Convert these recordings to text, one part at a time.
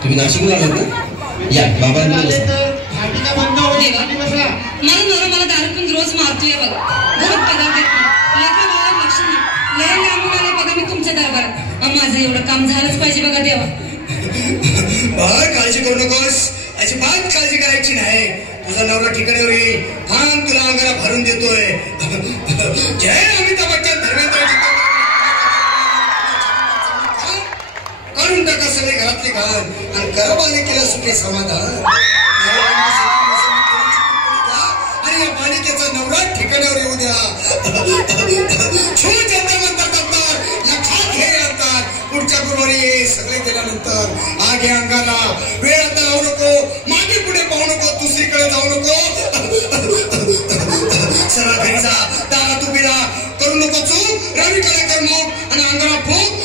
तुम्ही नाशिकला आलात ना? या बाबा मला नवरा मला दारू पण रोज मारतोय बघा. घरात पगार देत नाही, लेकरं बाळाला लक्ष नाही. लय लांबून आले बघा मी तुमच्या दरबारात. माझं एवढं काम झालंच पाहिजे बघा देवा. काळजी करू नकोस, अजिबात काळजी करायची नाही. तुझा नवरा ठिकाणावर येईल. थांब, तुला अंगाला भरून देतोय. जय अमिताभ बच्चन, धर्मेंद्र काढून टाका सगळे घरातले घाण आणि करा बालिकेला सुखे समाधान. आणि या बालिकेचा नवरा ठिकाणावर येऊ द्या. छू म्हणतात लक्षात घे आणतात. पुढच्या गुरुवारी ये सगळे गेल्यानंतर आगे अंगाला. वेळ आता लावू नको, मागे पुढे पाहू नको, दुसरीकडे जाऊ नको. सरळ घरी जा, दारात उभी राहा. करू नको चूक, रविकडे कर मग आणि अंगाला फूक.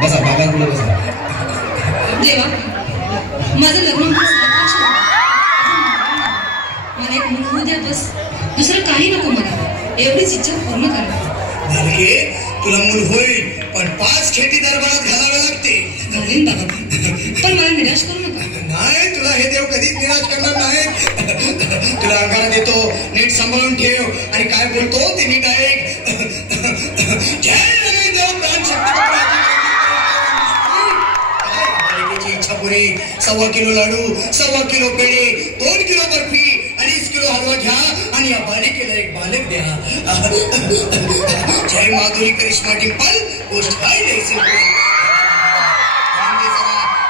बसा बाबांकडे बसा. देवा, माझं लग्न मला एक मुलं होऊ द्या बस. दुसरं काही नको मला. एवढीच इच्छा पूर्ण करा. बालके, तुला मूल होईल, पण 5 खेटी दरबारात घालावे लागते. पण मला निराश करू नका. नाही, तुला हे देव कधीच निराश करणार नाही. तुला अंगारा देतो, नीट सांभाळून ठेव. आणि काय बोलतो ते नीट ऐक. जय देव प्राण शक्ती. इच्छा पुरी. 1.25 किलो लाडू, 1.25 किलो पेढे, 2 किलो बर्फी, 2.5 किलो हलवा घ्या आणि या बालिकेला एक बालक द्या. जय माधुरी करिश्मा डिंपल, गोष्ट काय द्यायचं.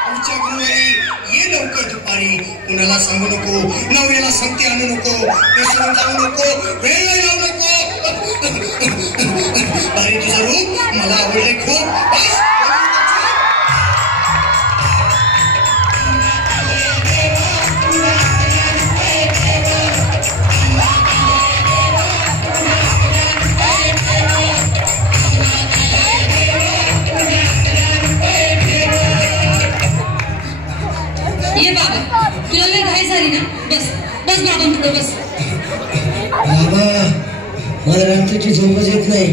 पुढच्या गुरुवारी ये लवकर दुपारी. कुणाला सांगू नको, नवऱ्याला संगती आणू नको, विसरून जाऊ नको, वेळ लावू नको. अरे तुझं रूप मला आवडले खूप. ये बाबा, तुला लय घाई झाली ना? बस बस बाबांकडे बस. बाबा, मला रात्रीची झोपच येत नाही.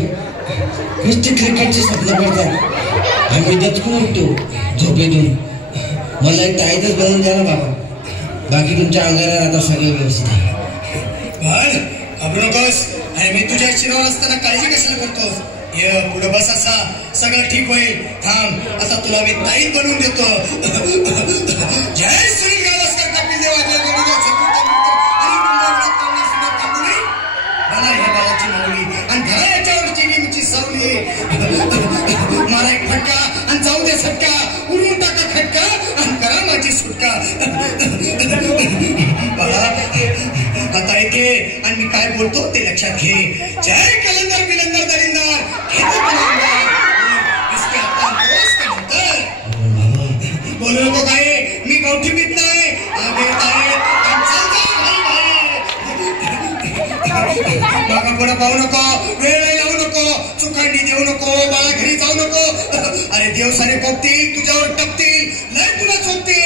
नुसती क्रिकेटची स्वप्न पडतात. आम्ही दचकून उठतो झोपेतून. मला एक ताईतच बनवून द्या ना बाबा. बाकी तुमच्या अंगाला आता सगळं व्यवस्थित आहे. घाबरू नकोस. अरे मी तुझ्या शिरावर असताना काळजी कशाला करतोस? ये पुढे बस, असा सगळं ठीक होईल. थांब, आता तुला मी ताईत बनवून देतो. जय श्री गावस्कर कपिल देव मला ह्या बाळाची माऊली आणि घरा याच्यावरची नेमची सावली. मला एक फटका आणि जाऊ दे सटका. उडून टाका खटका आणि करा माझी सुटका. बाळा, आता ऐके आणि मी काय बोलतो ते लक्षात घे. जय कलंदर बिलंदर दलिंदर बोलू नको काय. मी गावठी पीत नाही. मागा पुढे पाहू नको, वेळ लावू नको, चुकांडी देऊ नको, मला घरी जाऊ नको. अरे देव सारे पोपतील, तुझ्यावर टपतील, लय तुला चोपतील.